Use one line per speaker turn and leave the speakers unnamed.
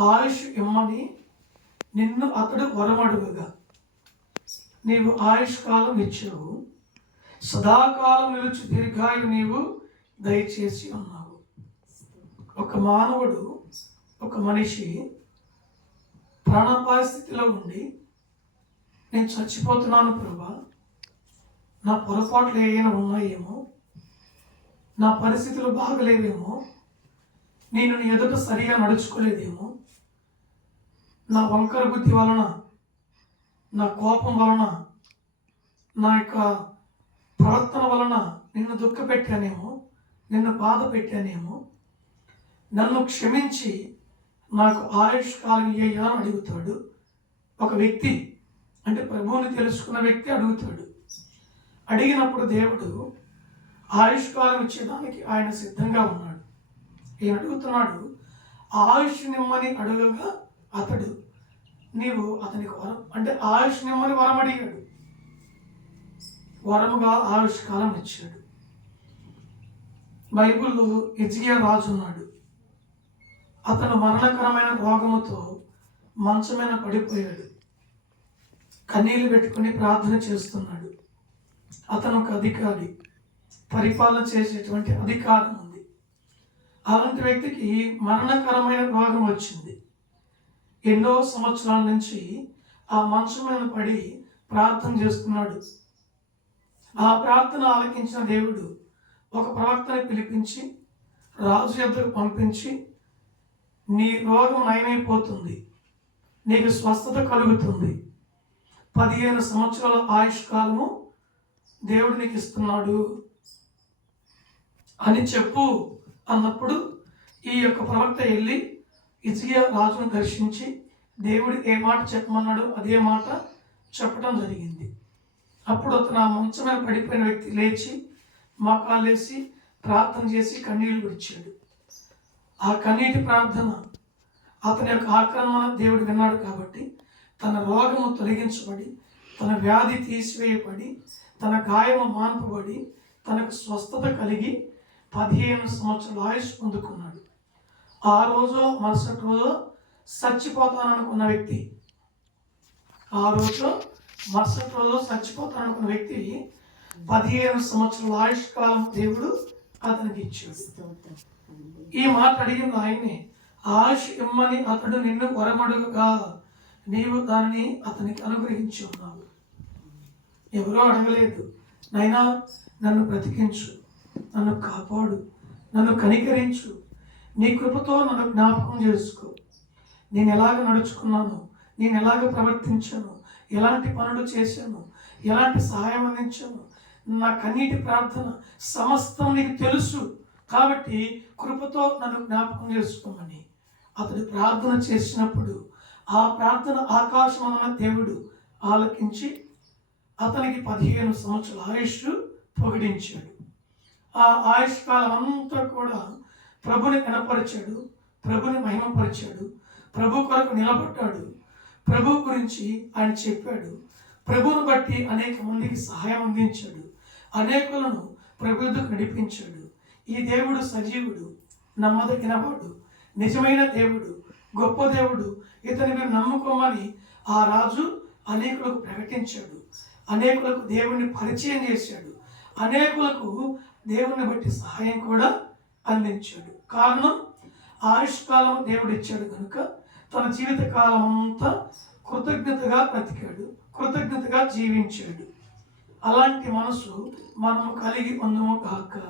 ఆయుష్ ఇమ్మని నిన్ను అతడు వరమడుగుగా. నీవు ఆయుష్ కాలం ఇచ్చావు. సదాకాలం నిలుచు దీర్ఘాయు నీవు దయచేసి ఉన్నావు ఒక మానవుడు ఒక మనిషి ప్రాణాపాయ స్థితిలో ఉండి నేను చచ్చిపోతున్నాను ప్రభా. నా పొరపాట్లు ఏమైనా ఉన్నాయేమో? నా పరిస్థితులు బాగలేవేమో? నేను నీ ఎదుట సరిగా నడుచుకోలేదేమో? నా వంకర బుద్ధి వలన నా కోపం వలన నా యొక్క ప్రవర్తన వలన నిన్ను దుఃఖ పెట్టానేమో నిన్ను బాధ పెట్టానేమో నన్ను క్షమించి నాకు ఆయుష్ కాలం ఇయ్యా అని అడుగుతాడు? ఒక వ్యక్తి అంటే ప్రభువుని తెలుసుకున్న వ్యక్తి అడుగుతాడు. అడిగినప్పుడు దేవుడు ఆయుష్ కాలం ఇచ్చేదానికి ఆయన సిద్ధంగా ఉన్నాడు. ఈయన అడుగుతున్నాడు ఆయుష్ నిమ్మని అడుగగా అతడు నీవు అతనికి వరం అంటే ఆయుష్ నిమ్మని వరం అడిగాడు వరముగా ఆయుష్ కాలం ఇచ్చాడు. బైబిల్లో ఎజియా రాజు ఉన్నాడు. అతను మరణకరమైన రోగముతో మంచమైన పడిపోయాడు. కన్నీళ్ళు పెట్టుకుని ప్రార్థన చేస్తున్నాడు. అతను ఒక అధికారి. పరిపాలన చేసేటువంటి అధికారం ఉంది. అలాంటి వ్యక్తికి మరణకరమైన రోగం వచ్చింది. ఎన్నో సంవత్సరాల నుంచి ఆ మంచం మీద పడి ప్రార్థన చేస్తున్నాడు. ఆ ప్రార్థన ఆలకించిన దేవుడు ఒక ప్రవక్తని పిలిపించి రాజు యొద్దకు పంపించి నీ రోగం నయమైపోతుంది. నీకు స్వస్థత కలుగుతుంది. పదిహేను సంవత్సరాల ఆయుష్ కాలము దేవుడు నీకు ఇస్తున్నాడు. అని చెప్పు అన్నప్పుడు ఈ యొక్క ప్రవక్త వెళ్ళి ఇజియా రాజును దర్శించి దేవుడు ఏ మాట చెప్పమన్నాడు అదే మాట చెప్పడం జరిగింది. అప్పుడు అతను ఆ మంచం మీద పడిపోయిన వ్యక్తి లేచి మకాలేసి ప్రార్థన చేసి కన్నీళ్ళు విడిచాడు. ఆ కన్నీటి ప్రార్థన అతని యొక్క ఆక్రమణ దేవుడు విన్నాడు కాబట్టి తన రోగము తొలగించబడి తన వ్యాధి తీసివేయబడి తన గాయము మాన్పబడి తనకు స్వస్థత కలిగి పదిహేను సంవత్సరాల ఆయుష్ పొందుకున్నాడు. ఆ రోజు మరుసటి రోజు చచ్చిపోతాననుకున్న వ్యక్తి. ఆ రోజు మరుసటి రోజు చచ్చిపోతాననుకున్న వ్యక్తి పదిహేను సంవత్సరాల ఆయుష్ కాలం దేవుడు అతనికి ఇచ్చాడు. ఈ మాట అడిగింది ఆయన్ని ఆయుష్ ఇమ్మని అతడు నిన్ను వరమడుగుగా నీవు దానిని అతనికి అనుగ్రహించి ఉన్నావు. ఎవరో అడగలేదు నైనా నన్ను బ్రతికించు నన్ను కాపాడు నన్ను కనికరించు నీ కృపతో నన్ను జ్ఞాపకం చేసుకో. నేను ఎలాగ నడుచుకున్నాను? నేను ఎలాగ ప్రవర్తించాను? ఎలాంటి పనులు చేశాను? ఎలాంటి సహాయం అందించాను? నా కన్నీటి ప్రార్థన సమస్తం నీకు తెలుసు. కాబట్టి కృపతో నన్ను జ్ఞాపకం చేసుకోమని అతడు ప్రార్థన చేసినప్పుడు ఆ ప్రార్థన ఆకాశం దేవుడు ఆలకించి అతనికి పదిహేను సంవత్సరాల ఆయుష్ పొగిడించాడు. ఆ ఆయుష్ కాలం అంతా కూడా ప్రభుని కనపరిచాడు ప్రభుని మహిమపరిచాడు ప్రభు కొరకు నిలబడ్డాడు ప్రభు గురించి ఆయన చెప్పాడు. ప్రభును బట్టి అనేక మందికి సహాయం అందించాడు. అనేకులను ప్రభుత్వం నడిపించాడు. ఈ దేవుడు సజీవుడు నమ్మదగినవాడు నిజమైన దేవుడు గొప్ప దేవుడు. ఇతని మీరు నమ్ముకోమని ఆ రాజు అనేకులకు ప్రకటించాడు. అనేకులకు దేవుణ్ణి పరిచయం చేశాడు. అనేకులకు దేవుణ్ణి బట్టి సహాయం కూడా అందించాడు. కారణం ఆయుష్ కాలం దేవుడు ఇచ్చాడు కనుక తన జీవిత కాలం అంతా కృతజ్ఞతగా బ్రతికాడు కృతజ్ఞతగా జీవించాడు. అలాంటి మనసు మనము కలిగి ఉందము కాక.